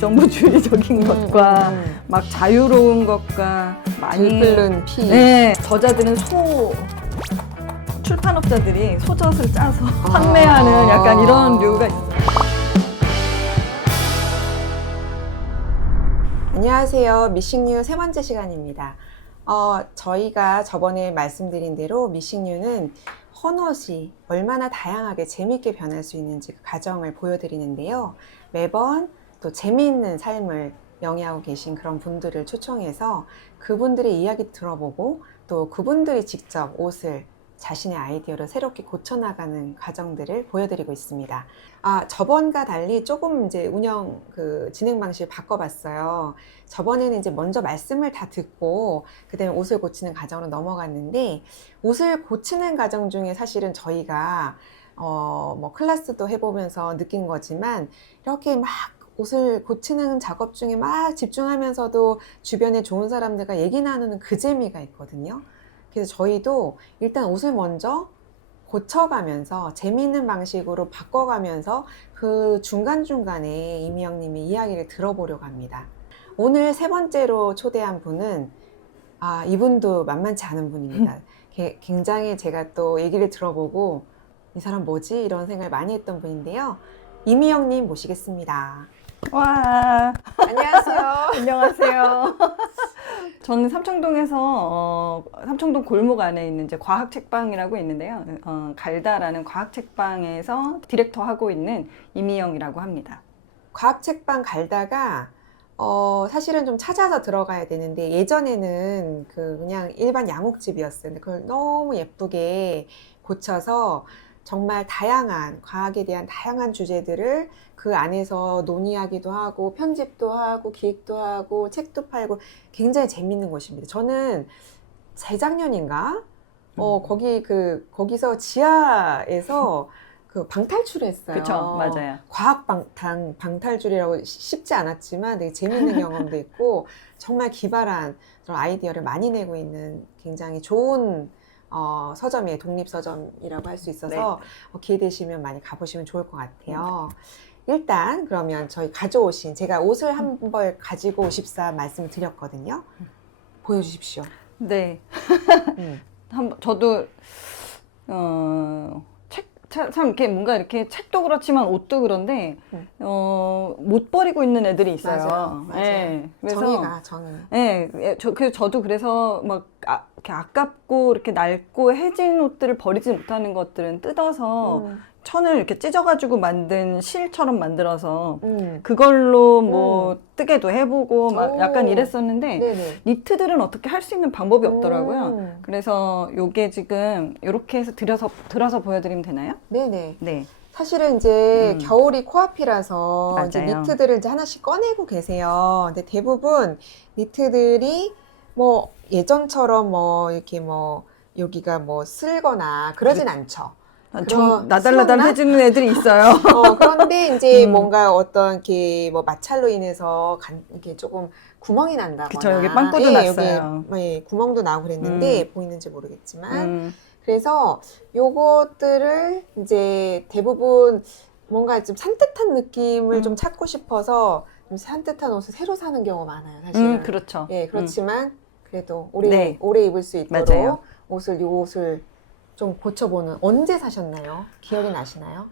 무정부주의적인 것과 막 자유로운 것과 많이 들끓는 피. 네, 저자들은 출판업자들이 소젖을 짜서 판매하는 약간 이런 류가 있어요. 안녕하세요. 미싱뉴 세 번째 시간입니다. 저희가 저번에 말씀드린 대로 미싱뉴는 헌옷이 얼마나 다양하게 재미있게 변할 수 있는지 그 과정을 보여드리는데요. 매번 또 재미있는 삶을 영위하고 계신 그런 분들을 초청해서 그분들의 이야기 들어보고 또 그분들이 직접 옷을 자신의 아이디어로 새롭게 고쳐나가는 과정들을 보여드리고 있습니다. 저번과 달리 조금 이제 운영 진행 방식을 바꿔봤어요. 저번에는 이제 먼저 말씀을 다 듣고 그다음에 옷을 고치는 과정으로 넘어갔는데, 옷을 고치는 과정 중에 사실은 저희가 뭐 클래스도 해보면서 느낀 거지만 이렇게 막 옷을 고치는 작업 중에 막 집중하면서도 주변에 좋은 사람들과 얘기 나누는 그 재미가 있거든요. 그래서 저희도 일단 옷을 먼저 고쳐가면서 재미있는 방식으로 바꿔가면서 그 중간중간에 이미영 님의 이야기를 들어보려고 합니다. 오늘 세 번째로 초대한 분은 이분도 만만치 않은 분입니다. 굉장히 제가 또 얘기를 들어보고 이 사람 뭐지? 이런 생각을 많이 했던 분인데요. 이미영 님 모시겠습니다. 와, 안녕하세요. 안녕하세요. 저는 삼청동에서 삼청동 골목 안에 있는 이제 과학책방이라고 있는데요. 갈다라는 과학책방에서 디렉터 하고 있는 이미영이라고 합니다. 과학책방 갈다가 사실은 좀 찾아서 들어가야 되는데, 예전에는 그냥 일반 양옥집이었어요. 근데 그걸 너무 예쁘게 고쳐서 정말 다양한 과학에 대한 다양한 주제들을 그 안에서 논의하기도 하고 편집도 하고 기획도 하고 책도 팔고 굉장히 재밌는 곳입니다. 저는 재작년인가 거기서 지하에서 방탈출을 했어요. 그쵸, 맞아요. 과학 방탈출이라고 쉽지 않았지만 되게 재밌는 경험도 있고 정말 기발한 그런 아이디어를 많이 내고 있는 굉장히 좋은 서점이에요. 독립서점이라고 할 수 있어서 기회 되시면 많이 가보시면 좋을 것 같아요. 일단 그러면 저희 가져오신, 제가 옷을 한 벌 가지고 오십사 말씀을 드렸거든요. 보여주십시오. 네. 저도 참 이렇게 뭔가 이렇게 책도 그렇지만 옷도 그런데 못 버리고 있는 애들이 있어요. 맞아요. 네, 그래서 정의. 네, 저도 그래서 막 이렇게 아깝고 이렇게 낡고 해진 옷들을 버리지 못하는 것들은 뜯어서 천을 이렇게 찢어가지고 만든 실처럼 만들어서 그걸로 뭐 뜨개도 해보고 막 약간 이랬었는데, 네네. 니트들은 어떻게 할 수 있는 방법이 없더라고요. 그래서 요게 지금 이렇게 해서 들어서 보여드리면 되나요? 네네. 네. 사실은 이제 겨울이 코앞이라서 맞아요. 이제 니트들을 이제 하나씩 꺼내고 계세요. 근데 대부분 니트들이 뭐 예전처럼 뭐 이렇게 뭐 여기가 뭐 쓸거나 그러진 않죠. 좀 나달나달해지는 애들이 있어요. 그런데 이제 뭔가 어떤 이렇게 뭐 마찰로 인해서 이렇게 조금 구멍이 난다거나. 그쵸, 여기 빵꾸도 났어요. 여기 구멍도 나고 그랬는데 보이는지 모르겠지만. 그래서 요것들을 이제 대부분 뭔가 좀 산뜻한 느낌을 좀 찾고 싶어서 좀 산뜻한 옷을 새로 사는 경우가 많아요, 사실은. 그렇죠. 예, 그렇지만 그래도 오래 네. 입을 수 있도록 맞아요. 요 옷을 좀 고쳐보는. 언제 사셨나요? 기억이 나시나요?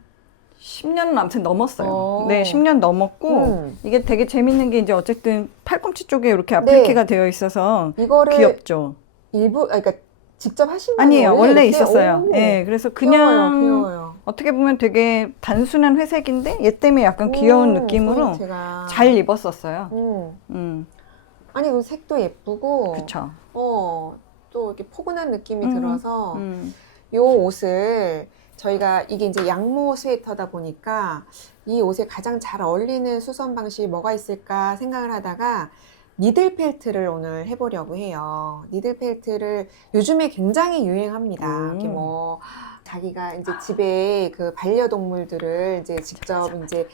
10년은 아무튼 넘었어요. 오. 네, 10년 넘었고, 이게 되게 재밌는 게 이제 어쨌든 팔꿈치 쪽에 이렇게 아플리케가 되어 있어서 이거를 귀엽죠. 그러니까 직접 하신 거예요? 아니에요, 원래 있었어요. 오. 네, 그래서 그냥 귀여워요. 어떻게 보면 되게 단순한 회색인데 얘 때문에 약간 귀여운 느낌으로 포인트가. 잘 입었었어요. 아니, 그 색도 예쁘고. 그쵸. 또 이렇게 포근한 느낌이 들어서 요 옷을 저희가, 이게 이제 양모 스웨터다 보니까 이 옷에 가장 잘 어울리는 수선 방식이 뭐가 있을까 생각을 하다가 니들펠트를 오늘 해보려고 해요. 니들펠트를 요즘에 굉장히 유행합니다. 이렇게 뭐 자기가 이제 집에 그 반려동물들을 이제 직접 이제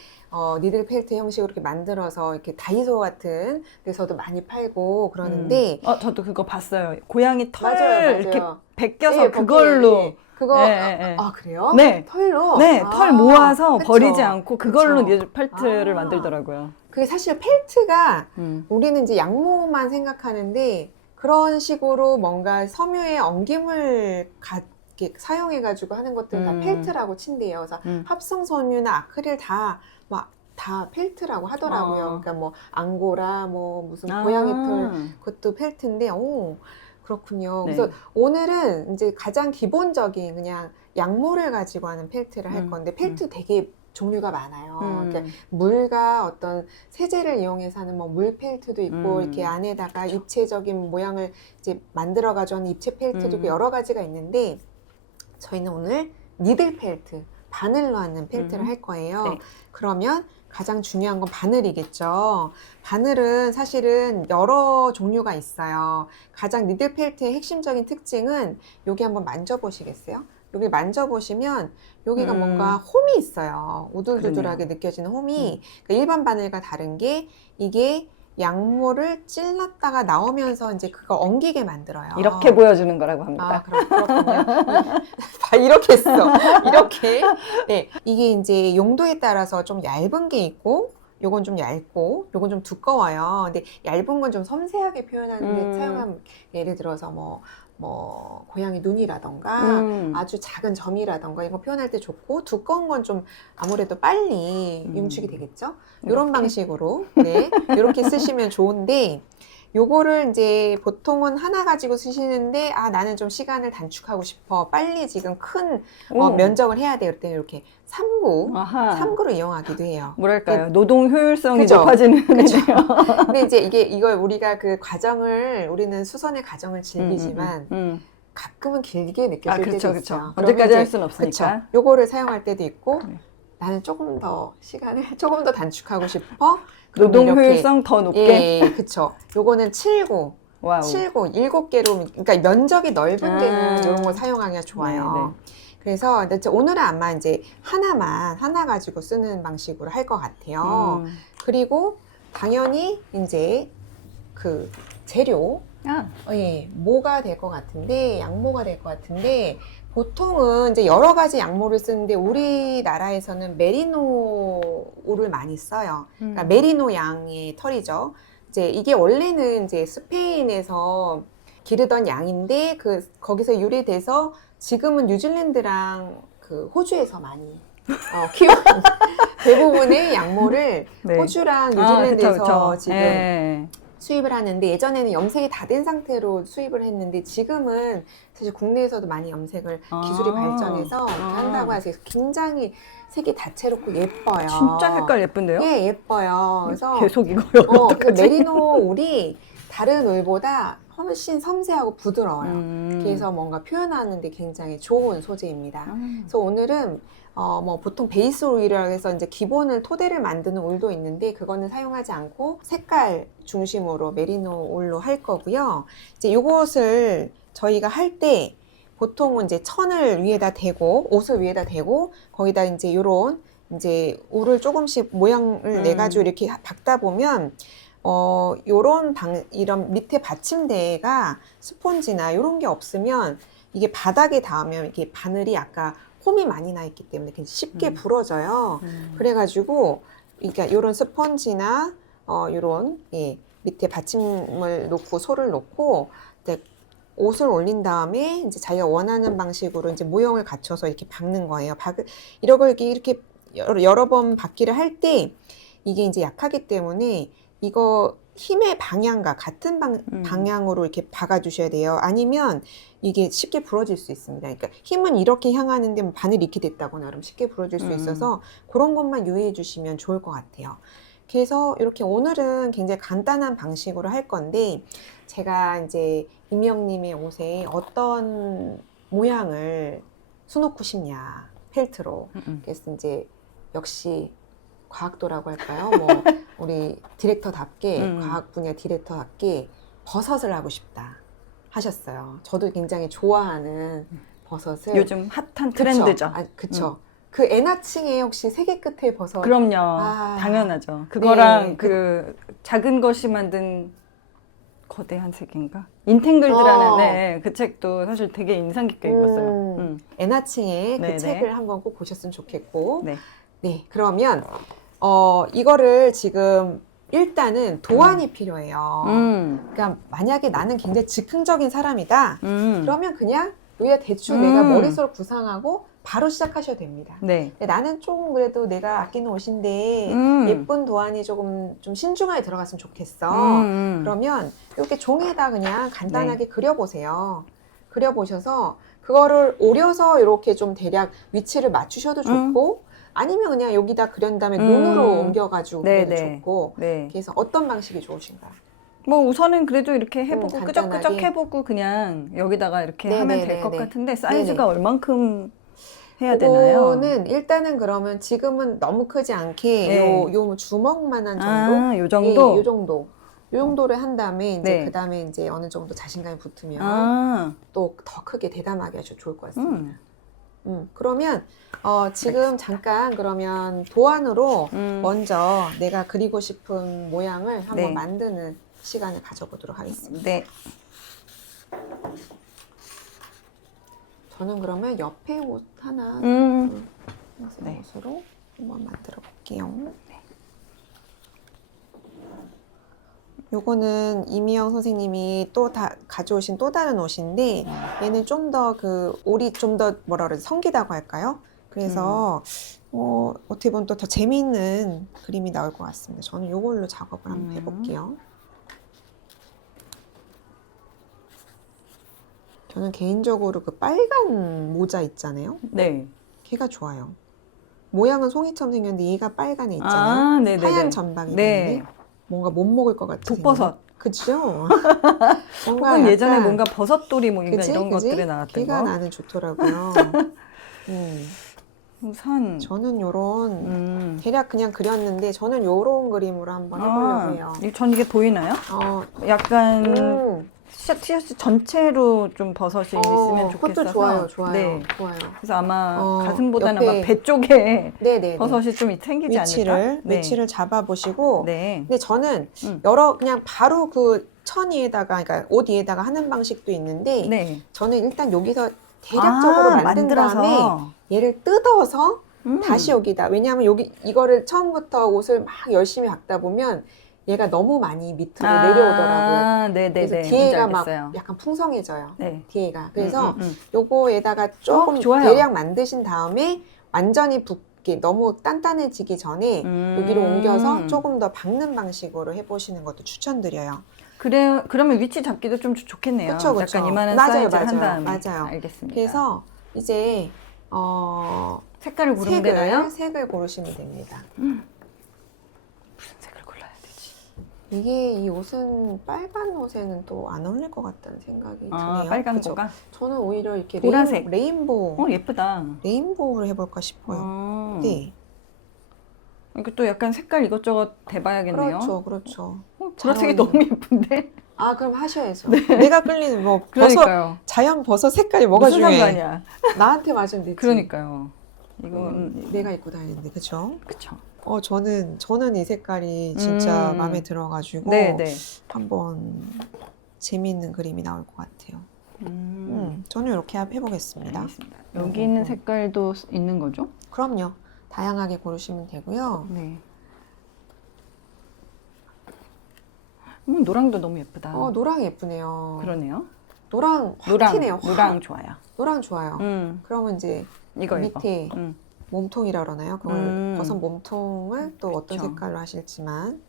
니들펠트 형식으로 이렇게 만들어서 이렇게 다이소 같은 데서도 많이 팔고 그러는데. 저도 그거 봤어요. 고양이 털 맞아요. 이렇게 벗겨서 예, 그걸로. 예. 그거 그래요? 네. 털로? 네, 털 모아서 그쵸. 버리지 않고 그걸로 그쵸. 니들펠트를 만들더라고요. 그게 사실 펠트가 음. 우리는 이제 양모만 생각하는데 그런 식으로 뭔가 섬유의 엉김을 이렇게 사용해가지고 하는 것들은 다 펠트라고 친대요. 그래서 합성 섬유나 아크릴 다 펠트라고 하더라고요. 그러니까 뭐 앙고라, 뭐 무슨 고양이 털 그것도 펠트인데, 오 그렇군요. 네. 그래서 오늘은 이제 가장 기본적인 그냥 양모를 가지고 하는 펠트를 할 건데 펠트 되게 종류가 많아요. 그러니까 물과 어떤 세제를 이용해서 하는 뭐 물 펠트도 있고 이렇게 안에다가 입체적인 모양을 이제 만들어 가지고 하는 입체 펠트도 있고 여러 가지가 있는데 저희는 오늘 니들 펠트, 바늘로 하는 펠트를 할 거예요. 네. 그러면 가장 중요한 건 바늘이겠죠. 바늘은 사실은 여러 종류가 있어요. 가장 니들 펠트의 핵심적인 특징은 여기 한번 만져보시겠어요? 여기 만져보시면 여기가 뭔가 홈이 있어요. 우둘두둘하게 느껴지는 홈이. 그러니까 일반 바늘과 다른 게 이게 양모를 찔렀다가 나오면서 이제 그거 엉기게 만들어요. 이렇게 보여주는 거라고 합니다. 아, 그렇군요. 봐, 이렇게 했어. 이렇게. 네. 이게 이제 용도에 따라서 좀 얇은 게 있고, 요건 좀 얇고, 요건 좀 두꺼워요. 근데 얇은 건 좀 섬세하게 표현하는데 사용하면, 예를 들어서 뭐 고양이 눈이라던가 아주 작은 점이라던가 이거 표현할 때 좋고, 두꺼운 건 좀 아무래도 빨리 응축이 되겠죠. 이런 방식으로 네 이렇게 쓰시면 좋은데, 요거를 이제 보통은 하나 가지고 쓰시는데 나는 좀 시간을 단축하고 싶어, 빨리 지금 큰 면적을 해야 돼요. 그때 이렇게 3구로 이용하기도 해요. 뭐랄까요, 노동 효율성이 그죠? 높아지는 그죠? 애네요. 근데 이제 이걸 우리가 그 과정을, 우리는 수선의 과정을 즐기지만 가끔은 길게 느껴질 그렇죠, 때도 있어요. 그렇죠. 언제까지 할 수는 없으니까. 그쵸. 요거를 사용할 때도 있고, 네. 나는 조금 더 시간을 조금 더 단축하고 싶어. 노동 이렇게, 효율성 더 높게. 예, 그쵸. 요거는 7구, 와우. 7구, 7개로, 그러니까 면적이 넓은 데는 이런 걸 사용하기가 좋아요. 네. 그래서 오늘은 아마 이제 하나 가지고 쓰는 방식으로 할 것 같아요. 그리고 당연히 이제 그 재료, 예, 모가 될 것 같은데, 양모가 될 것 같은데, 보통은 이제 여러 가지 양모를 쓰는데 우리나라에서는 메리노 울을 많이 써요. 그러니까 메리노 양의 털이죠. 이제 이게 원래는 이제 스페인에서 기르던 양인데 거기서 유래돼서 지금은 뉴질랜드랑 그 호주에서 많이 키우는 대부분의 양모를 네. 호주랑 뉴질랜드에서 그쵸. 지금 네. 수입을 하는데, 예전에는 염색이 다 된 상태로 수입을 했는데 지금은 사실 국내에서도 많이 염색을 기술이 발전해서 이렇게 한다고 하세요. 굉장히 색이 다채롭고 예뻐요. 진짜 색깔 예쁜데요? 예, 예뻐요. 그래서 계속 이거요. 그 메리노 울이 다른 울보다 훨씬 섬세하고 부드러워요. 그래서 뭔가 표현하는 데 굉장히 좋은 소재입니다. 그래서 오늘은 뭐 보통 베이스 오일이라고 해서 이제 기본을 토대를 만드는 울도 있는데 그거는 사용하지 않고 색깔 중심으로 메리노 울로 할 거고요. 이제 요것을 저희가 할 때 보통은 이제 천을 위에다 대고, 옷을 위에다 대고, 거기다 이제 요런 이제 울을 조금씩 모양을 내가지고 이렇게 박다 보면 이런 밑에 받침대가 스폰지나 요런 게 없으면 이게 바닥에 닿으면 이게 바늘이 아까 홈이 많이 나 있기 때문에 쉽게 부러져요. 그래가지고, 그러니까 요런 스펀지나, 요런, 예, 밑에 받침을 놓고, 솔을 놓고, 옷을 올린 다음에 이제 자기가 원하는 방식으로 이제 모형을 갖춰서 이렇게 박는 거예요. 이렇게 여러 번 박기를 할 때 이게 이제 약하기 때문에 이거 힘의 방향과 같은 방향으로 이렇게 박아주셔야 돼요. 아니면 이게 쉽게 부러질 수 있습니다. 그러니까 힘은 이렇게 향하는데 뭐 바늘이 이렇게 됐다거나 그러면 쉽게 부러질 수 있어서 그런 것만 유의해 주시면 좋을 것 같아요. 그래서 이렇게 오늘은 굉장히 간단한 방식으로 할 건데, 제가 이제 임영님의 옷에 어떤 모양을 수놓고 싶냐, 펠트로. 그래서 이제 역시 과학도라고 할까요? 뭐 우리 디렉터답게 과학 분야 디렉터답게 버섯을 하고 싶다 하셨어요. 저도 굉장히 좋아하는 버섯을. 요즘 핫한 트렌드죠. 그쵸. 그 애나칭에 혹시 세계 끝에 버섯. 그럼요. 당연하죠. 그거랑 네, 그 작은 것이 만든 거대한 세계인가? 인탱글드라는 네, 그 책도 사실 되게 인상 깊게 읽었어요. 애나칭의 그 네네. 책을 한번 꼭 보셨으면 좋겠고. 네. 네, 그러면 이거를 지금 일단은 도안이 필요해요. 음. 그러니까 만약에 나는 굉장히 즉흥적인 사람이다. 그러면 그냥 여기다 대충 음. 내가 머릿속으로 구상하고 바로 시작하셔도 됩니다. 네. 근데 나는 조금 그래도 내가 아끼는 옷인데 예쁜 도안이 조금 좀 신중하게 들어갔으면 좋겠어. 그러면 이렇게 종이에다 그냥 간단하게 그려보세요. 그려보셔서 그거를 오려서 이렇게 좀 대략 위치를 맞추셔도 좋고 아니면 그냥 여기다 그린 다음에 눈으로 옮겨가지고 그려도 네네. 좋고 네. 그래서 어떤 방식이 좋으신가요? 뭐 우선은 그래도 이렇게 해보고 간단하게. 끄적끄적 해보고 그냥 여기다가 이렇게 네네네네. 하면 될 것 같은데 사이즈가 네네. 얼만큼 해야 되나요? 그거는 일단은 그러면 지금은 너무 크지 않게 네. 요 주먹만한 정도? 아, 요 정도? 예, 요 정도. 요 정도를 한 다음에 이제 네. 그 다음에 이제 어느 정도 자신감이 붙으면 아, 또 더 크게 대담하게 하셔도 좋을 것 같습니다. 그러면 지금 잠깐 그러면 도안으로 먼저 내가 그리고 싶은 모양을 한번 네. 만드는 시간을 가져보도록 하겠습니다. 네. 저는 그러면 옆에 옷 하나 네. 옷으로 한번 만들어 볼게요. 요거는 이미영 선생님이 또 다 가져오신 또 다른 옷인데 얘는 좀 더 그 올이 좀 더 뭐라 그러지 성기다고 할까요? 그래서 어떻게 보면 또 더 재미있는 그림이 나올 것 같습니다. 저는 요걸로 작업을 한번 해볼게요. 저는 개인적으로 그 빨간 모자 있잖아요. 네. 걔가 좋아요. 모양은 송이처럼 생겼는데 얘가 빨간 애 있잖아요. 아, 네네네. 하얀 전방이 네. 있는데 뭔가 못 먹을 것 같은 독버섯. 그죠? 혹은 예전에 약간 뭔가 버섯돌이 뭐 그지? 이런 그지? 것들이 나왔던 걔가 거. 나는 좋더라고요. 우선 저는 요런 대략 그냥 그렸는데 저는 요런 그림으로 한번 해보려고 해요. 전 이게 보이나요? 약간 티셔츠 전체로 좀 버섯이 있으면 좋겠어서. 그것도 좋아요, 좋아요, 네. 좋아요. 그래서 아마 가슴보다는 옆에- 아마 배 쪽에 네네. 버섯이 좀 생기지 않을까? 네. 위치를 잡아보시고. 네. 근데 저는 그냥 바로 그 천 위에다가, 그러니까 옷 위에다가 하는 방식도 있는데, 네. 저는 일단 여기서 대략적으로 만든 만들어서. 다음에 얘를 뜯어서 다시 여기다. 왜냐하면 이거를 처음부터 옷을 막 열심히 닦다 보면 얘가 너무 많이 밑으로 내려오더라고요. 네네네. 그래서 뭔지 뒤에가 막 알겠어요. 약간 풍성해져요. 네. 뒤에가. 그래서 요거에다가 조금 좋아요. 대략 만드신 다음에 완전히 붓게 너무 단단해지기 전에 여기로 옮겨서 조금 더 박는 방식으로 해보시는 것도 추천드려요. 그러면 위치 잡기도 좀 좋겠네요. 그쵸, 그쵸. 약간 이만한 맞아요, 사이즈 한 맞아요, 다음에. 맞아요. 알겠습니다. 그래서 이제 색깔을 고르면 되나요? 색을 고르시면 됩니다. 무슨 색을 골라야 되지? 이게 이 옷은 빨간 옷에는 또 안 어울릴 것 같다는 생각이 드네요. 빨간 그죠? 거가? 저는 오히려 이렇게 보라색. 레인보우 예쁘다. 레인보우를 해볼까 싶어요. 네. 이거 또 약간 색깔 이것저것 대봐야겠네요. 그렇죠, 그렇죠. 보라색이 너무 예쁜데? 그럼 하셔야죠. 내가 끌리는 뭐 그러니까요. 자연 버섯 색깔이 뭐가 무슨 중요해? 상관이야. 나한테 맞으면 되지. 그러니까요. 이건 내가 입고 다니는데, 그쵸? 그쵸. 저는 이 색깔이 진짜 마음에 들어가지고 네네. 한번 재미있는 그림이 나올 것 같아요. 저는 이렇게 해보겠습니다. 알겠습니다. 여기 있는 색깔도 있는 거죠? 그럼요. 다양하게 고르시면 되고요. 네. 노랑도 너무 예쁘다. 노랑 예쁘네요. 그러네요. 노랑 확 튀네요. 노랑 좋아요. 노랑 좋아요. 그러면 이제 이거 밑에 몸통이라 그러나요? 그걸 버섯 몸통을 또 어떤 그쵸. 색깔로 하실지만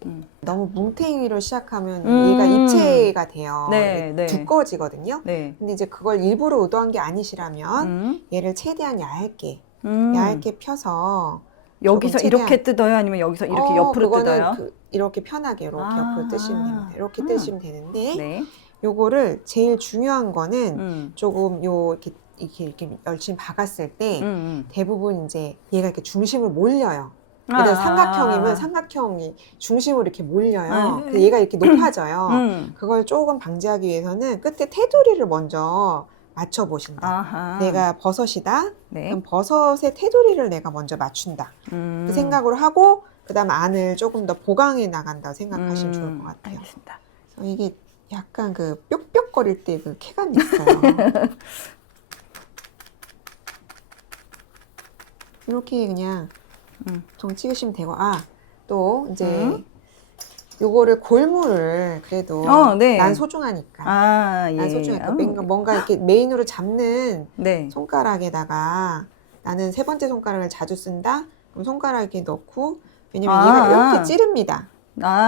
너무 뭉탱이로 시작하면 음. 얘가 입체가 돼요. 네, 네. 두꺼워지거든요. 네. 근데 이제 그걸 일부러 의도한 게 아니시라면 얘를 최대한 얇게 펴서 여기서 조금 이렇게 뜯어요? 아니면 여기서 이렇게 옆으로 그거는 뜯어요? 이렇게 편하게 이렇게 옆으로 뜨시면 됩니다. 이렇게 뜨시면 되는데 네. 요거를 제일 중요한 거는 조금 이렇게 열심히 박았을 때 대부분 이제 얘가 이렇게 중심을 몰려요. 그래서 삼각형이면 삼각형이 중심으로 이렇게 몰려요. 그래서 얘가 이렇게 높아져요. 그걸 조금 방지하기 위해서는 끝에 테두리를 먼저 맞춰보신다. 아하. 내가 버섯이다. 네. 그럼 버섯의 테두리를 내가 먼저 맞춘다. 그 생각으로 하고 그다음 안을 조금 더 보강해 나간다 생각하시면 좋을 것 같아요. 알겠습니다. 그래서 이게 약간 그 뾱뾱거릴 때 그 쾌감이 있어요. 이렇게 그냥 좀 찍으시면 되고 또 이제 요거를 골무를 그래도 네. 난 소중하니까. 난 예. 소중하니까 뭔가 이렇게 메인으로 잡는 네. 손가락에다가 나는 세 번째 손가락을 자주 쓴다. 그럼 손가락에 넣고 왜냐면 아, 얘가 이렇게 찌릅니다.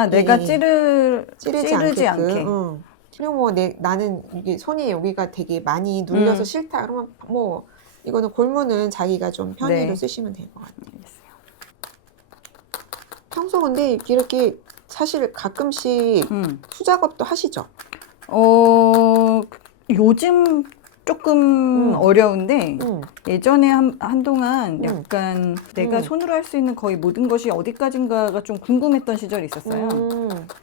내가 예. 찌르지 않게. 응. 그리고 뭐 나는 이게 손이 여기가 되게 많이 눌려서 싫다. 그러면 뭐 이거는 골무는 자기가 좀 편의로 네. 쓰시면 될 것 같아요. 평소 근데 이렇게 사실 가끔씩 수작업도 하시죠? 요즘 조금 어려운데 예전에 한동안 음. 약간 내가 손으로 할 수 있는 거의 모든 것이 어디까지인가가 좀 궁금했던 시절이 있었어요.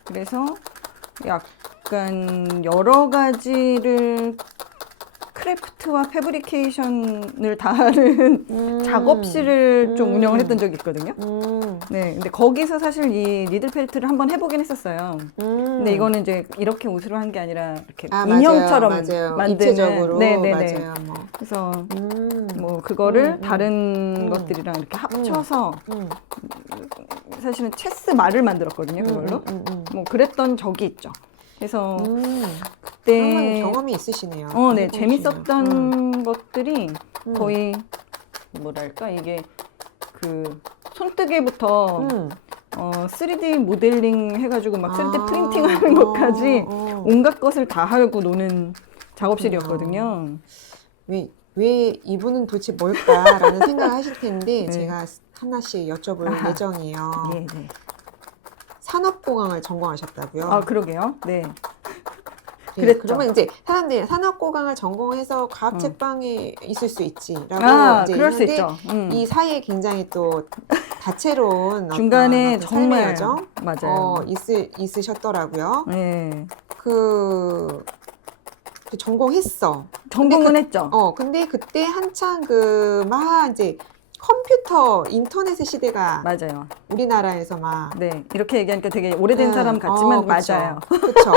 그래서 약간 여러 가지를 크래프트와 패브리케이션을 다 하는 작업실을 좀 운영을 했던 적이 있거든요. 네, 근데 거기서 사실 이 니들 펠트를 한번 해보긴 했었어요. 근데 이거는 이제 이렇게 옷으로 한 게 아니라 이렇게 인형처럼 맞아요. 만드는. 입체적으로. 네네네. 맞아요. 뭐. 그래서 뭐 그거를 다른 음. 것들이랑 이렇게 합쳐서 사실은 체스 말을 만들었거든요. 그걸로. 뭐 그랬던 적이 있죠. 그래서 그러면 그때 경험이 있으시네요. 네, 해보시면. 재밌었던 것들이 거의 뭐랄까 이게 그 손뜨개부터 3D 모델링 해가지고 막 3D 프린팅 하는 것까지 온갖 것을 다 하고 노는 작업실이었거든요. 왜 이분은 도대체 뭘까라는 생각을 하실 텐데 네. 제가 하나씩 여쭤볼 예정이에요. 네. 산업공학을 전공하셨다고요? 그러게요. 네. 네, 그랬죠. 그러면 이제 사람들이 산업공학을 전공해서 과학 책방에 있을 수 있지라고 이제 그럴 수 했는데 있죠. 이 사이에 굉장히 또 다채로운 중간에 어떤 정말 삶의 여정 맞아요. 있으셨더라고요. 네. 그 전공했어. 전공은 했죠. 근데 그때 한창 막 이제 컴퓨터 인터넷의 시대가 맞아요. 우리나라에서 막 네. 이렇게 얘기하니까 되게 오래된 사람 같지만 맞아요. 그렇죠.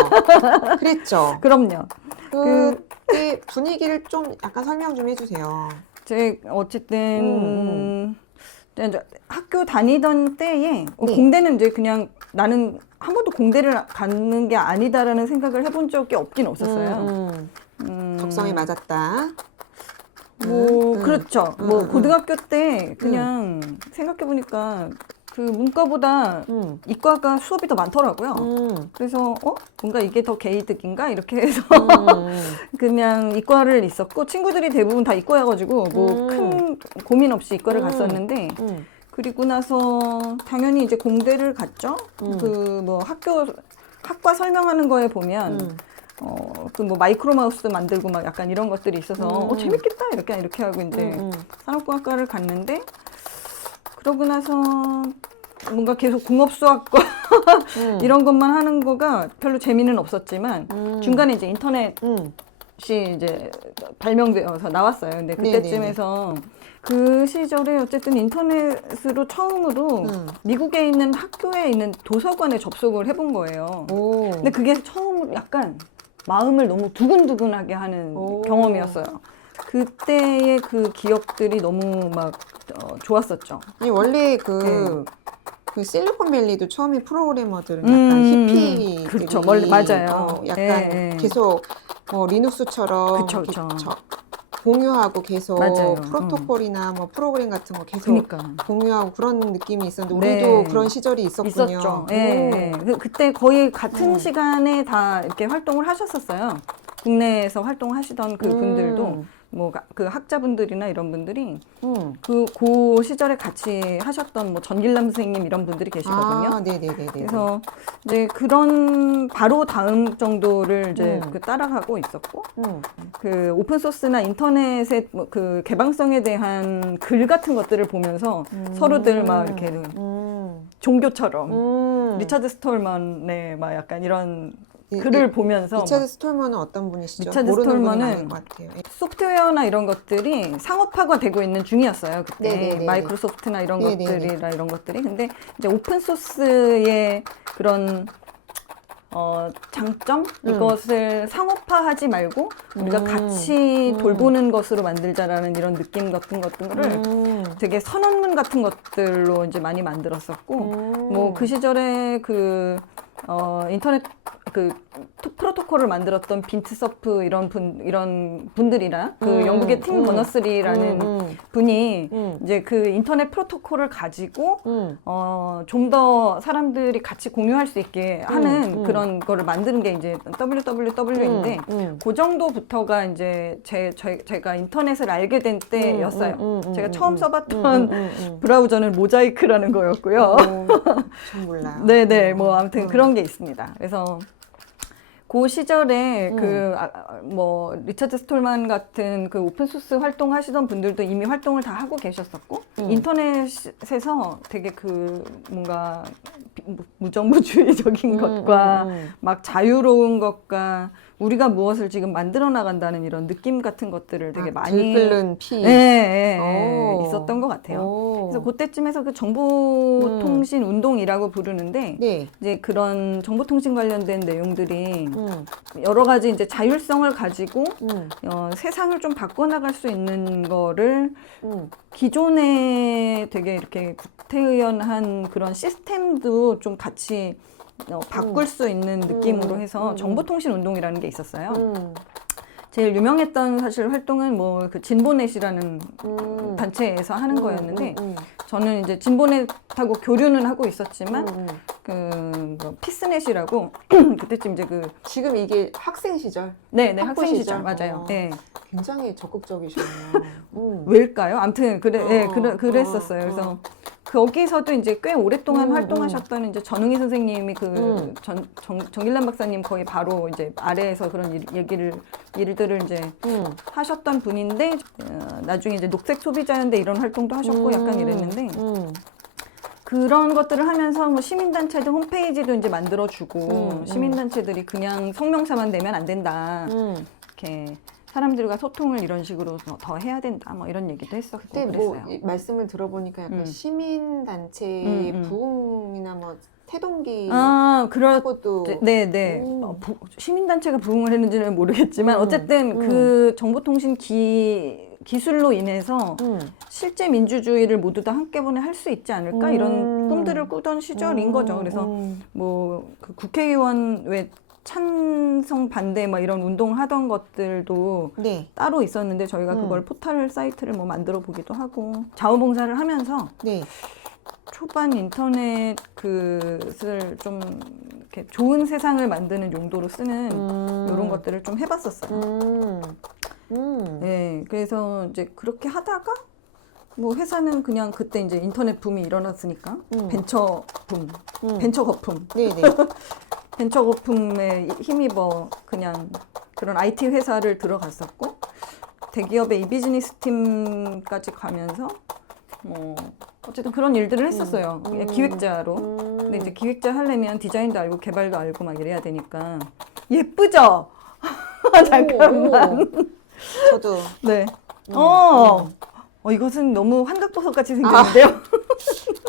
그랬죠. 그럼요. 그때 분위기를 좀 약간 설명 좀 해주세요. 어쨌든 이제 학교 다니던 때에 네. 공대는 이제 그냥 나는 한 번도 공대를 가는 게 아니다라는 생각을 해본 적이 없긴 없었어요. 적성에 맞았다. 그렇죠. 고등학교 때 그냥 생각해보니까 그 문과보다 이과가 수업이 더 많더라고요. 그래서 뭔가 이게 더 개이득인가 이렇게 해서 그냥 이과를 있었고 친구들이 대부분 다 이과여가지고 뭐 큰 고민 없이 이과를 갔었는데 그리고 나서 당연히 이제 공대를 갔죠. 그 뭐 학과 설명하는 거에 보면 그 뭐 마이크로 마우스 만들고 막 약간 이런 것들이 있어서 재밌겠다 이렇게 하고 이제 산업공학과를 갔는데 그러고 나서 뭔가 계속 공업수학과 이런 것만 하는 거가 별로 재미는 없었지만 중간에 이제 인터넷이 이제 발명되어서 나왔어요. 근데 그때쯤에서 그 시절에 어쨌든 인터넷으로 처음으로 미국에 있는 학교에 있는 도서관에 접속을 해본 거예요. 근데 그게 처음 약간 마음을 너무 두근두근하게 하는 경험이었어요. 그때의 그 기억들이 너무 막 좋았었죠. 아니 원래 그 실리콘밸리도 처음에 프로그래머들은 약간 히피들이 그렇죠. 맞아요. 약간 계속 리눅스처럼 그쵸. 공유하고 계속 맞아요. 프로토콜이나 뭐 프로그램 같은 거 계속 그러니까. 공유하고 그런 느낌이 있었는데 우리도 그런 시절이 있었군요. 있었죠. 그때 거의 같은 시간에 다 이렇게 활동을 하셨었어요. 국내에서 활동하시던 그 분들도 뭐 그 학자분들이나 이런 분들이 그 시절에 같이 하셨던 뭐 전길남 선생님 이런 분들이 계시거든요. 네네네. 그래서 이제 그런 바로 다음 정도를 이제 그 따라가고 있었고 그 오픈 소스나 인터넷의 그 개방성에 대한 글 같은 것들을 보면서 서로들 막 이렇게 종교처럼 리차드 스톨만의 막 약간 이런 글을 보면서 리차드 스톨먼은 어떤 분이시죠? 리차드 모르는 분이 스톨먼은 많을 것 같아요. 소프트웨어나 이런 것들이 상업화가 되고 있는 중이었어요. 그때 네네네네. 마이크로소프트나 이런 네네네. 것들이나 이런 것들이. 근데 이제 오픈 소스의 그런 장점 이것을 상업화하지 말고 우리가 같이 돌보는 것으로 만들자라는 이런 느낌 같은 것들을 되게 선언문 같은 것들로 이제 많이 만들었었고 뭐 그 시절에 그 인터넷 그 프로토콜을 만들었던 빈트서프 이런 분들이나 그 영국의 팀 버너스리라는 분이 이제 그 인터넷 프로토콜을 가지고 좀 더 사람들이 같이 공유할 수 있게 하는 그런 거를 만드는 게 이제 WWW인데 그 정도부터가 이제 제가 인터넷을 알게 된 때였어요. 제가 처음 써봤던 브라우저는 모자이크라는 거였고요. 전 몰라요. 네네, 뭐 아무튼 그런 게 있습니다. 그래서 그 시절에 뭐 리처드 스톨만 같은 그 오픈소스 활동하시던 분들도 이미 활동을 다 하고 계셨었고 인터넷에서 되게 그 뭔가 무정부주의적인 것과 막 자유로운 것과 우리가 무엇을 지금 만들어 나간다는 이런 느낌 같은 것들을 되게 많이 들끓는 피. 있었던 것 같아요. 오. 그래서 그때쯤에서 그 정보통신 운동이라고 부르는데 네. 이제 그런 정보통신 관련된 내용들이 여러 가지 이제 자율성을 가지고 세상을 좀 바꿔나갈 수 있는 거를 기존에 되게 이렇게 구태의연한 그런 시스템도 좀 같이 바꿀 수 있는 느낌으로 해서 정보통신 운동이라는 게 있었어요. 제일 유명했던 사실 활동은 뭐 그 진보넷이라는 단체에서 하는 거였는데 저는 이제 진보넷하고 교류는 하고 있었지만 뭐 피스넷이라고 그때쯤 이제 그 지금 이게 학생 시절. 네네 학부 학생 시절? 시절 맞아요. 네. 굉장히 적극적이시네요. 왜일까요? 아무튼 그랬었어요. 그래서 거기서도 이제 꽤 오랫동안 활동하셨던 이제 전웅희 선생님이 그 정길란 박사님 거의 바로 이제 아래에서 그런 일들을 이제 하셨던 분인데 나중에 이제 녹색 소비자연대 이런 활동도 하셨고 약간 이랬는데 그런 것들을 하면서 뭐 시민단체들 홈페이지도 이제 만들어주고 시민단체들이 그냥 성명서만 내면 안 된다. 이렇게 사람들과 소통을 이런 식으로 더 해야 된다. 뭐 이런 얘기도 했었고 그때 그랬어요. 뭐 말씀을 들어보니까 약간 시민단체의 부흥이나 뭐 태동기 하고도 네네. 시민단체가 부흥을 했는지는 모르겠지만 어쨌든 그 정보통신 기술로 인해서 실제 민주주의를 모두 다 한꺼번에 할 수 있지 않을까 이런 꿈들을 꾸던 시절인 거죠. 그래서 뭐 그 국회의원 왜 찬성 반대 막 이런 운동하던 것들도 네. 따로 있었는데 저희가 그걸 포털 사이트를 뭐 만들어 보기도 하고 자원봉사를 하면서 네. 초반 인터넷 그것을 좀 이렇게 좋은 세상을 만드는 용도로 쓰는 이런 것들을 좀 해봤었어요. 네, 그래서 이제 그렇게 하다가 뭐 회사는 그냥 그때 이제 인터넷 붐이 일어났으니까 벤처 붐, 벤처 거품. 네네. 벤처 거품에 힘입어 그냥 그런 IT 회사를 들어갔었고 대기업의 이비즈니스 팀까지 가면서 뭐 어쨌든 그런 일들을 했었어요. 기획자로. 근데 이제 기획자 하려면 디자인도 알고 개발도 알고 막 이래야 되니까 예쁘죠? 잠깐만. 저도. 네. 이것은 너무 환각버섯 같이 생겼는데요.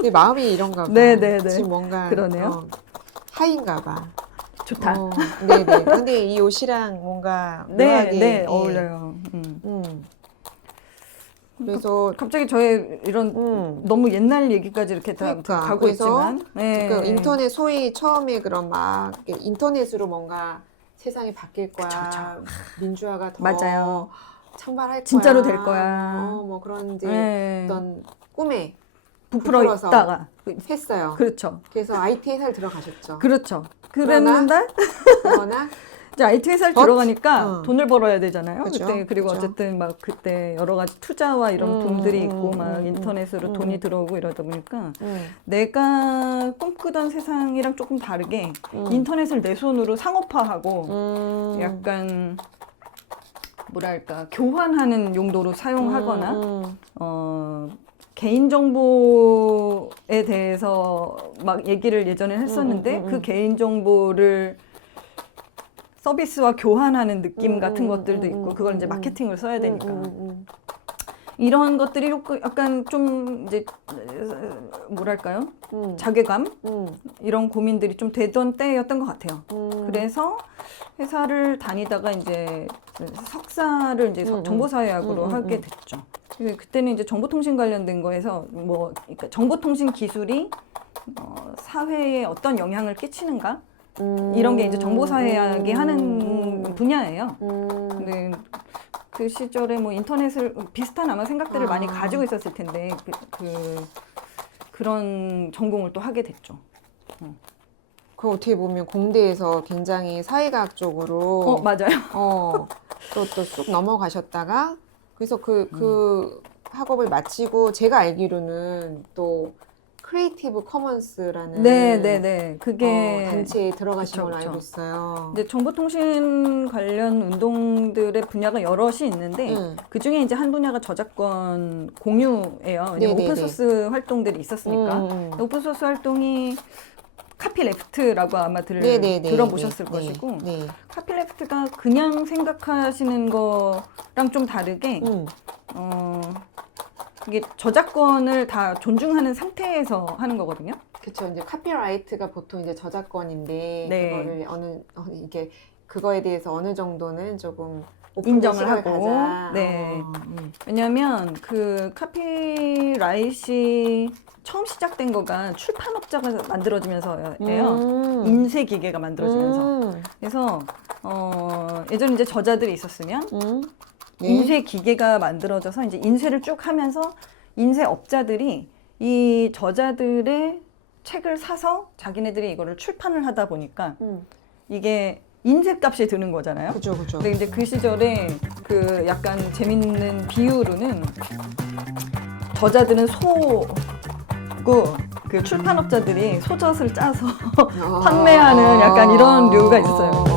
내 마음이 이런가 봐. 네네네. 지금 뭔가 그러네요. 하인가 봐. 좋다. 네네. 근데 이 옷이랑 뭔가 묘하게 네, 어울려요. 그래서 갑자기 저의 이런 너무 옛날 얘기까지 이렇게 다 그러니까. 가고 그래서 있지만 그 인터넷 소위 처음에 그런 막 인터넷으로 뭔가 세상이 바뀔 거야. 그쵸. 민주화가 더 맞아요. 창발할 진짜로 거야. 될 거야. 뭐 그런 이제 네. 어떤 꿈에 부풀어 부풀어서 있다가 했어요. 그렇죠. 그래서 IT 회사를 들어가셨죠. 그렇죠. 그랬는데 그러나 이제 IT 회사를 들어가니까 돈을 벌어야 되잖아요. 그죠? 그때 그리고 그죠? 어쨌든 막 그때 여러 가지 투자와 이런 붐들이 있고 막 인터넷으로 돈이 들어오고 이러다 보니까 내가 꿈꾸던 세상이랑 조금 다르게 인터넷을 내 손으로 상업화하고 약간 뭐랄까 교환하는 용도로 사용하거나 개인정보에 대해서 막 얘기를 예전에 했었는데 그 개인정보를 서비스와 교환하는 느낌 같은 것들도 있고 그걸 이제 마케팅을 써야 되니까 이런 것들이 약간 좀 이제 뭐랄까요 자괴감 이런 고민들이 좀 되던 때였던 것 같아요. 그래서 회사를 다니다가 이제 석사를 이제 정보사회학으로 하게 됐죠. 그때는 이제 정보통신 관련된 거에서 뭐 그러니까 정보통신 기술이 사회에 어떤 영향을 끼치는가 이런 게 이제 정보사회학이 하는 분야예요. 근데 그 시절에 뭐 인터넷을 비슷한 아마 생각들을 많이 가지고 있었을 텐데 그런 전공을 또 하게 됐죠. 그 어떻게 보면 공대에서 굉장히 사회과학 쪽으로 맞아요. 또 쑥 넘어가셨다가 그래서 그 학업을 마치고 제가 알기로는 또 크리에이티브 커먼스라는 네네네. 그게 단체에 들어가신 그쵸, 걸로 그쵸. 알고 있어요. 이제 정보통신 관련 운동들의 분야가 여럿이 있는데 그 중에 이제 한 분야가 저작권 공유예요. 왜냐면 네네네. 오픈소스 활동들이 있었으니까. 오픈소스 활동이 카피레프트라고 아마 네네네. 들어보셨을 네, 것이고 네. 카피레프트가 그냥 생각하시는 거랑 좀 다르게 이게 저작권을 다 존중하는 상태에서 하는 거거든요. 그렇죠. 이제 카피라이트가 보통 이제 저작권인데 네. 그거를 이게 그거에 대해서 어느 정도는 조금 인정을 시각을 하고. 가자. 네. 왜냐하면 그 카피라이트이 처음 시작된 거가 출판업자가 만들어지면서예요. 인쇄 기계가 만들어지면서. 그래서 예전에 이제 저자들이 있었으면 네. 인쇄 기계가 만들어져서 이제 인쇄를 쭉 하면서 인쇄업자들이 이 저자들의 책을 사서 자기네들이 이거를 출판을 하다 보니까 이게 인쇄값이 드는 거잖아요. 그죠, 그죠. 근데 이제 그 시절에 그 약간 재밌는 비유로는 저자들은 소고 그 출판업자들이 소젖을 짜서 판매하는 약간 이런 류가 있었어요.